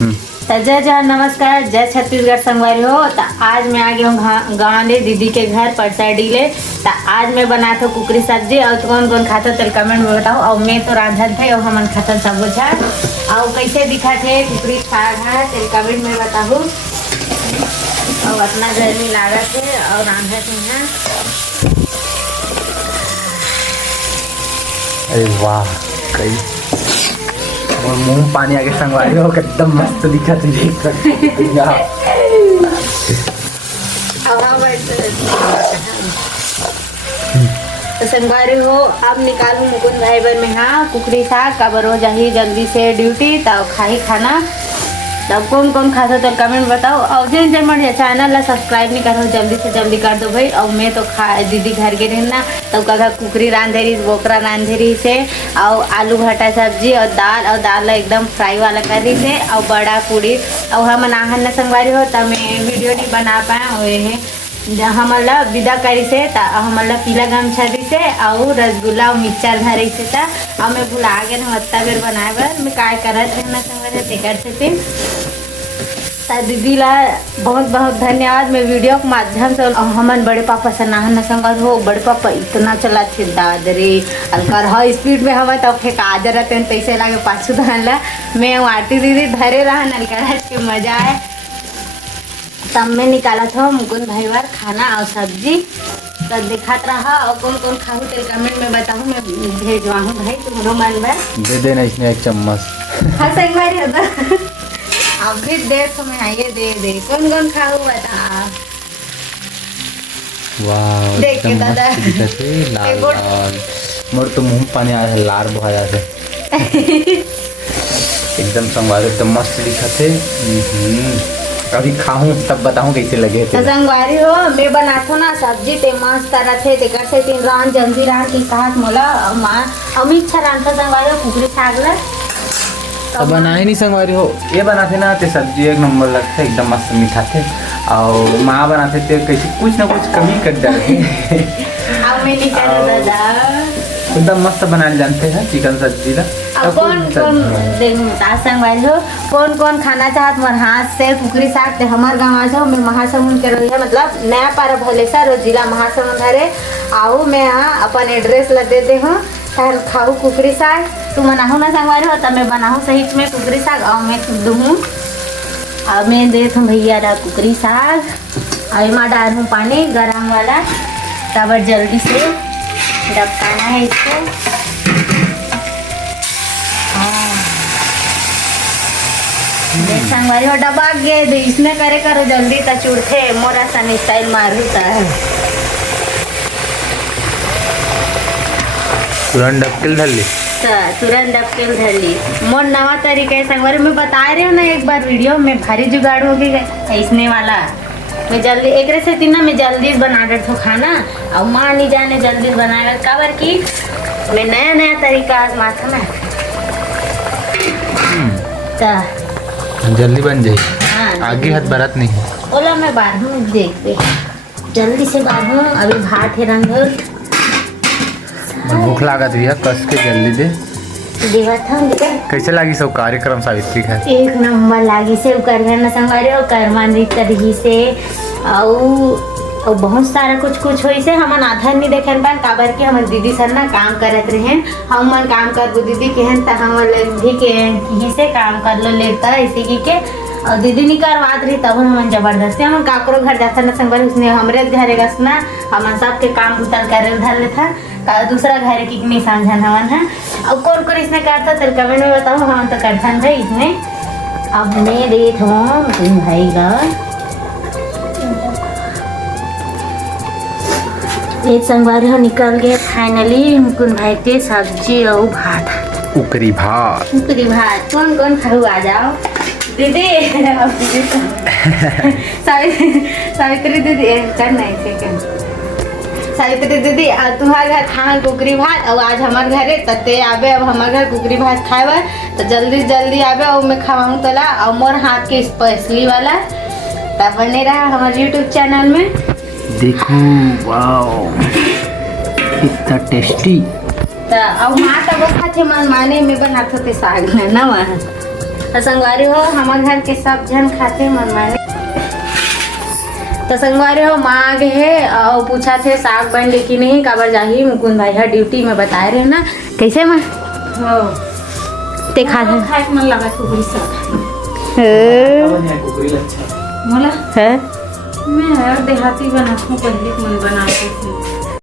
तो जय जय नमस्कार, जय छत्तीसगढ़ संगवारी हो। तो आज मैं आ गया हूँ गाँव ले दीदी के घर परसाडी ले। तो आज मैं बनाता हूँ कुकरी सब्जी और कौन कौन खाता तेल कमेंट में बताओ। और मैं तो रांधत थे और हमन खाता सब कुछ है। और कैसे दिखा थे कुकरी साग है तेल कमेंट में बताओ। और अपना गर्मी लागत है और रांधत है। अरे वाह, कई और मुंह पानी आगे संगवारी हो एकदम मस्त दिखा तुझे देख सकते तो संगवारी हो। अब निकालू मुकुंद भाई बन में हाँ कुकरी साग कबर हो जाही जल्दी से ड्यूटी तब खाही खाना। तब कौन कौन खाता तो कमेंट बताओ। और जिन जन मन चैनल ला सब्सक्राइब नहीं करो जल्दी से जल्दी कर दो भाई। और मैं तो दीदी घर के रहना तब कभी कुकरी रांधे रही बोकरा रांधे रही से और आलू भट्टा सब्जी और दाल ला एकदम फ्राई वाला कर रही से और बड़ा पूड़ी। और हम नाहन न संगवारी हो तब मैं वीडियो नहीं बना पाए हुए हमला विदा करी से हमला पीला गमछा दी से और रसगुल्ला और मिक्सचर धरी से और मैं भुला गए हम अत्ता बेर बनाए बर मैं काय करत रहना संगवारी तेकर से दीदी ला बहुत बहुत धन्यवाद। मैं वीडियो के माध्यम से हमन बड़े पापा से नाहन संगत हो। बड़े पापा इतना चला थे दादरे अलकर हाई स्पीड में हवा तब फेंक आ जा रहे पैसे लागे पाछू धन ला मैं आरती दीदी धरे रहा नलकर के मजा आए। तब मैं निकाला था मुकुंद भाई बार खाना और सब्जी तब दिखात रहा। और कौन कौन खाऊँ तेरे कमेंट में बताऊँ मैं भेजवाऊँ भाई तुम्हारो मन में दे देना इसमें एक चम्मच। हाँ सही बारी होता अभी दे तो मैं आइए दे कौन कौन खाऊँ बता। वाह देख के दादा लाल लाल मोर तो मुंह पानी आ रहा है लार बहा जाते एकदम संगवारी एकदम मस्त दिखा थे। अभी खाऊं तब बताऊं कैसे लगे थे। संगवारी हो मैं बनाथो ना सब्जी ते मस्त तरह थे तेकर से तीन रान जल्दी रान की साथ मोला मां अमित अच्छा रांधा संगवारी हो कुकरी साग ला तब बनाए नहीं संगवारी हो। ये बनाते ना ते सब्जी एक नंबर लगते एकदम मस्त मीठा थे। और माँ बनाते थे कैसे कुछ ना कुछ कमी कर डालते अब मैं नहीं कर दादा एकदम मस्त बनाने जानते हैं चिकन सब्जी ला। कौन संगवारी हो कौन कौन खाना चाहत मोर हाथ से कुकरी साग ते हमार गाँव आ जाओ। मैं महासमुंद के रही है मतलब नया पारा भोलेसर जिला महासमुंद हरे आओ मैं अपन एड्रेस ला दे हूँ खाऊ कुकरी साग तू बनाहू ना संगवारी हो तब मैं बनाहूँ सही में कुकरी साग और मैं दूँ और मैं दे दूँ भैया ला कुकरी साग और मैं डाल हूँ पानी गरम वाला तब जल्दी से दबकाना है इसको। संगवारी हो डबा गए इसमें करे करो जल्दी ता चुड़थे मोरा सन स्टाइल मारू है तुरंत डबकेल धर ली तुरंत डबकेल धर ली मोर नवा तरीका है संगवारी मैं बता रही हूँ ना एक बार वीडियो में भारी जुगाड़ हो गई ऐसने वाला मैं जल्दी एक रेसिपी ना मैं जल्दी बना देता हूँ खाना और माँ नहीं जाने जल्दी बनाएगा काबर की मैं नया नया तरीका आजमाता ना जल्दी बन जाए। हाँ आगे हाथ बरत नहीं है ओला मैं बांधूँ देख जल्दी से बांधूँ अभी भात है रंग भूख लागत भैया कस के जल्दी दे कैसे लगी सब कार्यक्रम सावित्री का एक नंबर लागी से करना संगवारी और करवानी करही से और बहुत सारा कुछ होई से हमन आधा नहीं देखे पान काबर के हमन दीदी सर ना काम करत रहे हम मन काम करबो दीदी केहन त हमन भी के ही से काम कर लो लेता इसी की के और दीदी नहीं करवात रही तब हमन जबरदस्ती हम काकरो घर जाता ना संगवारी उसने हमरे घरे गसना हमन सब के काम उतर कर धर लेता दूसरा घर की नहीं समझन हमन है। और कौन कौन इसमें करता चल कमेंट में बताओ हम तो करथन भाई इसमें। अब मैं देख हूँ भाई का एक संगवारी हो निकल गए फाइनली मुकुंद भाई के सब्जी और भात कुकरी भात कौन कौन खाऊ आ जाओ दीदी सावित्री दीदी करना है सावित्री दीदी तुम्हारे घर खाए कुकरी भात और आज हमारे घरे तते आवे अब हमारे घर कुकरी भात खाए बर तो जल्दी आवे और मैं खवाऊँ तला और मोर हाथ के स्पेशली वाला तब बने रहा हमारे यूट्यूब चैनल में देखो वाओ इतना टेस्टी तो अब माँ तब खाते मन माने में बनाते साग ना वहाँ तो संगवारी हो हमारे घर के सब जन खाते मन माने। तो संगवारी हो माँ आगे है और पूछा थे साग बन ले कि नहीं, काबर जाही मुकुंद भाई ड्यूटी में बताए रहे ना। कैसे माँ ते खा खाए मन लगा कुकरी साग कुकरी अच्छा मोला है मैं यार देहाती बनाती हूँ, पहले मन बनाती थी।